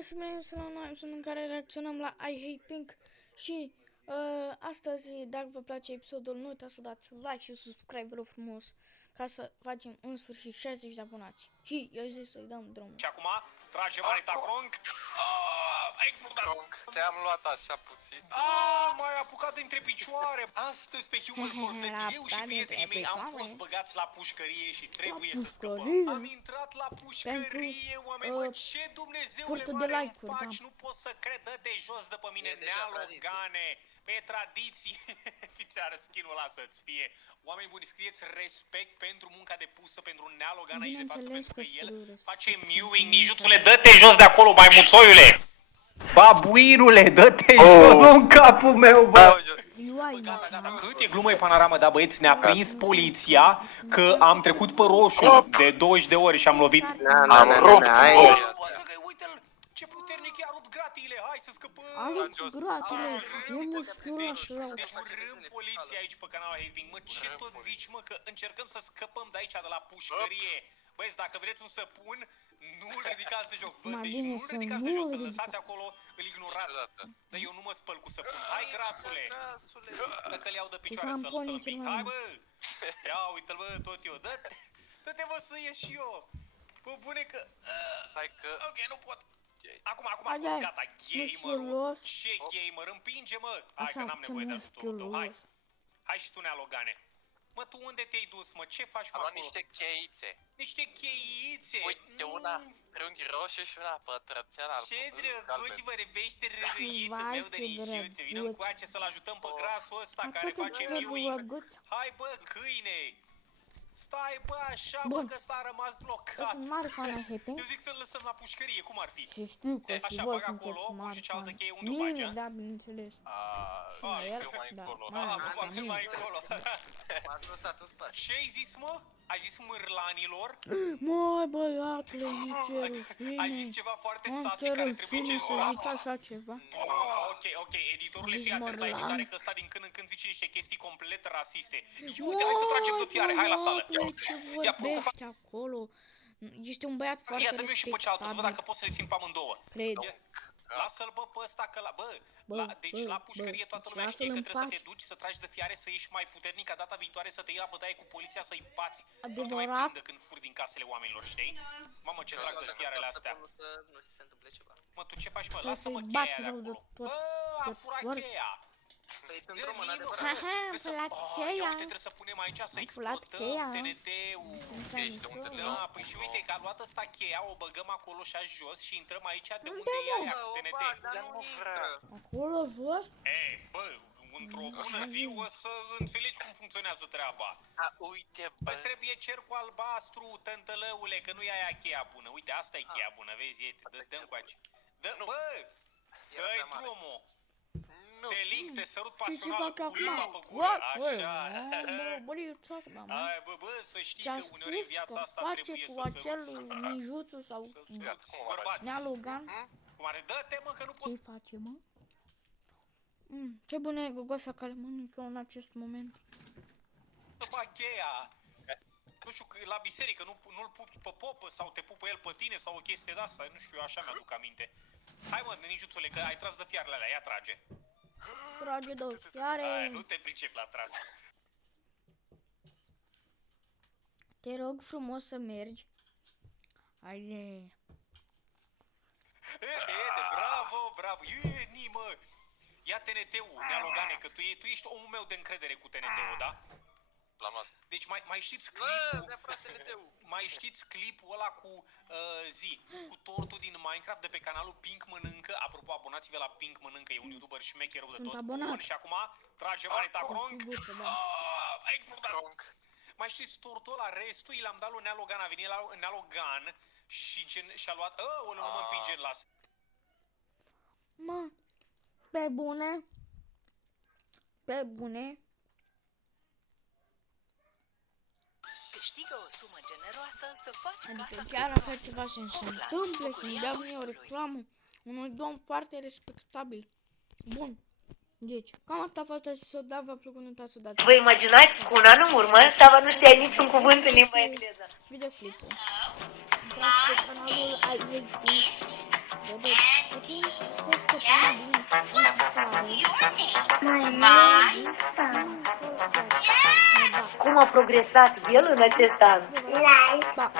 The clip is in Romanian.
Și bine sunt la noi, sunt în care reacționăm la I Hate Pink și astăzi, dacă vă place episodul, nu uitați să dați like și subscribe, vă rog frumos, ca să facem în sfârșit 60 de abonați. Și eu zic să-i dăm drumul. Și acum trage Marita Kronk. A explodat. Te-am luat așa puțin. M-ai apucat între picioare. Astăzi pe Human for Fat, eu și prietenii mei am fost băgați la pușcărie și trebuie să scăpăm. Am intrat la pușcărie, oameni, bă, ce Dumnezeule mare îmi faci? Nu pot să cred, dă-te jos de pe mine, Nea Logane. Pe tradiții, fiți ară skin-ul ăla să-ți fie. Oameni buni, scrieți respect pentru munca depusă pentru Nea Logan aici de față, pentru că el face mewing. Nijuțule, dă-te jos de acolo, maimuțoiule! Babuinule, dă-te jos în capul meu, bă! Gata. Cât e glumă e panorama, da, băieți, ne-a prins poliția că am trecut pe roșu de 20 de ori și am lovit. Am rupt. Uite-l, ce puternic i-a rupt gratiile, hai să scăpăm! A rupt gratile, e musculos. Deci urâm poliția aici pe canalul Having. Mă, ce tot zici, mă, că încercăm să scăpăm de aici, de la pușcărie. Băieți, dacă vreți un săpun, nu-l ridicați de joc. Bă, deci nu-l ridicați de joc, să-l lăsați acolo, îl ignorați. Dar eu nu mă spăl cu săpun. Hai, grasule! Dacă-l iau de picioare să-l împing. Hai, bă! Ia uite-l, bă, tot eu. Dă-te, bă, să ies și eu. Bă, bune că... Hai că... Ok, nu pot. Acum, gata, gamer. Ce gamer? Împinge, mă! Hai că n-am nevoie de ajutorul tău, hai! Hai și tu, Nea Logane! Mă, tu unde te-ai dus, mă? Ce faci, mă, Am luat acolo? niște cheițe. Niște cheițe? Uite, una triunghi roșu și una pătrățean alb. Ce drăguț vorbește râitul meu de nișuțe! Vino încoace să-l ajutăm pe grasul ăsta care face mewing! Hai, bă, câine! Stai, bă, așa, bă, că ăsta a rămas blocat. Sunt mare fan ai Hate Pink. Eu zic să-l lăsăm la pușcărie, cum ar fi? Și știu că și Așa, voi bag acolo, sunteți pun mari și cealaltă fan. cheie unde o bagi, Bine, a? da, bineînțeles. El, Da, mai încolo. mai Mai încolo. M-a lăsat în spate. Ce ai zis, mă? Ai zis mârlanilor? Măi, băiatule, nici rușine. Ai zis ceva foarte Am sasi ce care trebuie rușine să cenzurat? zici așa ceva. Ok, editorule, Zici fii atent la mărlan. editare că ăsta din când în când zice niște chestii complet rasiste. Uite, hai să tragem de fiare, hai la sală. Ce vorbești acolo? Este un băiat foarte Ia, dă-mi și pe cealaltă, să văd dacă respectabil. pot să le țin pe amândouă. Cred. Lasă-l, bă, pe ăsta că la... Deci la pușcărie toată lumea lasă-l știe că în trebuie să te pace. duci, să tragi de fiare, să ieși mai puternic ca data viitoare, să te iei la bătaie cu poliția, să-i bați, să nu te mai Adevărat? prindă când furi din casele oamenilor, știi? Mamă, ce trag de fiarele astea. Nu se întâmple ceva. Mă, tu ce faci, mă? Trebuie Lasă-mă să-i cheia bați de rău de acolo. tot. Bă, a furat ori. cheia. Păi sunt drum în adevărat. Haha, am furat cheia. Ia uite, trebuie să punem aici să Am furat cheia. explodăm TNT-ul. Da, păi și uite că a luat ăsta cheia, o băgăm acolo și jos și intrăm aici de unde e aia cu TNT. Dar nu vrea. Acolo jos? Bă, într-o bună zi o să înțelegi cum funcționează treaba. Uite, bă. Păi trebuie cercul albastru, tântălăule, că nu e aia cheia bună. Uite, asta e cheia bună, vezi, dă-mi coace. Bă, dă-i drumul. Te link, te sărut Ce se pasional fac cu limba acum? pe gură, așa. What are you talking about, man? Hai, bă, să știi Ți-a că uneori în spus viața că asta face trebuie cu să acel săruți. ninjutsu sau Bărbați. Nea Logan? Cum are, dă-te, mă, că nu poți. Ce-i face, mă? Ce bună e gogoașa care mănâncă în acest moment. Să bag cheia. Nu știu, că la biserică nu-l pupi pe popă sau te pupă el pe tine sau o chestie de-asta. Nu știu, eu așa mi-aduc aminte. Hai, mă, nijuțule, că ai tras de fiarele alea, ia trage. Trage de Hai, fiare. nu te pricep la tras. Te rog frumos să mergi. Haide. Bravo, mă. Ia TNT-ul, Nea Logane, că tu ești omul meu de încredere cu TNT-ul, da? L-am luat. Deci mai știți Bă, clipul? mi-a furat TNT-ul. Mai știți clipul ăla cu cu tortul din Minecraft de pe canalul Pink Mănâncă? Apropo, abonați-vă la Pink Mănâncă, e un youtuber șmecher rău de Sunt tot. abonat. Bun, și acum trage Marita Kronk. Sigur, da. A explodat. Mai știți tortul ăla, restul, i l-am dat lui Nea Logan, a venit la Nea Logan și-a luat... nu mă împinge, las. Mă, pe bune? Pe bune? Câștigă o sumă generoasă să faci Adică casa chiar frumoasă. așa ceva să se Online, întâmple, să-mi bucuria dea mie o gustului. reclamă unui domn foarte respectabil. Bun. Deci, cam asta a fost episodul, dacă v-a plăcut, nu uitați să dați Vă imaginați cu un an în urmă, Sava nu știa niciun cuvânt în limba engleză. videoclipul. Intrați pe canalul al ei. Vedeți, putem să scăpăm din Cum a progresat el în acest an? Ba.